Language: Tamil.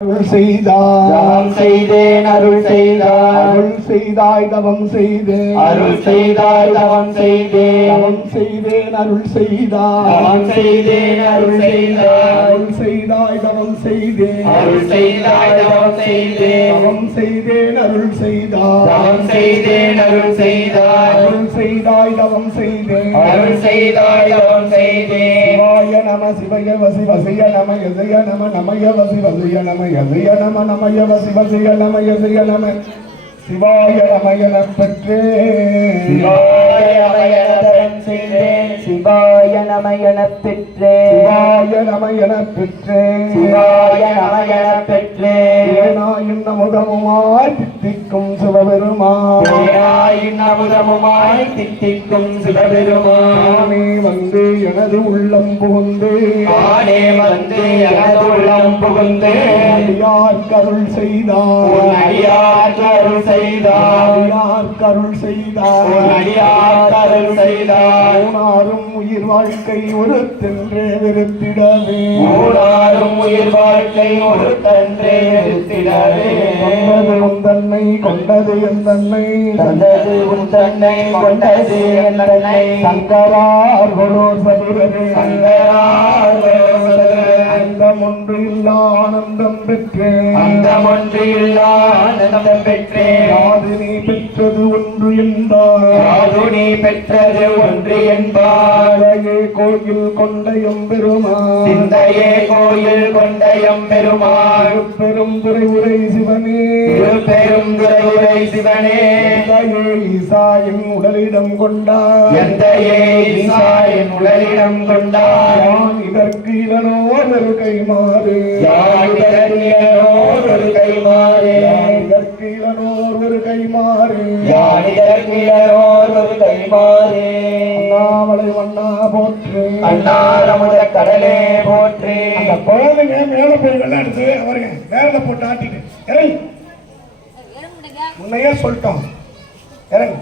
அருள் செய்தாய் தவம் செய்தேன் அருள் செய்தாய் அருள் செய்தாய் தவம் செய்தேன் அருள் செய்தாய் தவம் செய்தேன் தவம் செய்தேன் அருள் செய்தாய் தவம் செய்தேன் அருள் செய்தாய் அருள் செய்தாய் தவம் செய்தேன் அருள் செய்தாய் தவம் செய்தேன் தவம் செய்தேன் அருள் செய்தாய் தவம் செய்தேன் அருள் செய்தாய் அருள் செய்தாய் தவம் செய்தேன் அருள் செய்தாய் தவம் செய்தேன் சிவாய நம சிவய வசி வசிய நம யசய நம நமய வசி வசிய நம யசய நம நமய வசி வசிய நம யசய நம சிவாய நம என பெற்றே சிவாய நம என தவம் செய்தேன் சிவாய நம என பெற்றேன் சிவாய நம என பெற்றே சிவாய நம என பெற்றேன் ஏனாயின் அமுதமுமாய் தித்திக்கும் சிவபெருமான் தேனாயின் அமுதமுமாய் தித்திக்கும் சிவபெருமான் நானே வந்து எனது உள்ளம் புகுந்து நானே வந்து எனது உள்ளம் புகுந்து அடியார்க்கு அருள் செய்தார் உன் அடியார்க்கு அருள் செய்தார் அடியார்க்கு அருள் செய்தார் உன் அடியார்க்கு அருள் செய்தார் ஊனாரும் உயிர் வாழ்க்கை ஒரு தென்றே வெறுத்திடவே ஊராரும் உயிர் வாழ்க்கை ஒரு தன்றே நிறுத்திடவே கொண்டது உன் தன்னை கொண்டது என் தன்னை தந்தது உன் தன்னை கொண்டது என் தன்னை சங்கரார் குரு சதுரனே சங்கரார் அந்தம் ஒன்று இல்லா ஆனந்தம் பெற்றேன் அந்த ஒன்றில் ஆனந்தம் பெற்றேன் யாதினி பெற்றது ஒன்று என்றார் யாதுனி பெற்றது ஒன்று என்பார் சிந்தையே கோயில் கொண்ட எம்பெருமான் சிந்தையே கோயில் கொண்ட எம்பெருமாள் பெரும் துறை உரை சிவனே பெரும் துறையுரை சிவனே சிந்தையே ஈசாயின் உடலிடம் கொண்டார் எந்தையே ஈசாயின் உடலிடம் கொண்டார் யான் இதற்கு இளனோர் ஒரு கைமாறு யானிதற்கிலனோர் ஒரு கைமாறு யான் இதற்கு இளனோர் ஒரு கைமாறு யானிதற்கிலனோர் ஒரு கைமாறு அண்ணாமலை வண்ணா போற்று அண்ணாரமுத கடலே போற்றி அந்த குழந்தைங்க மேல போய் விளையாடுது அவருங்க மேல போட்டு ஆட்டிட்டு இறங்கு முன்னையே சொல்லிட்டோம் இறங்கு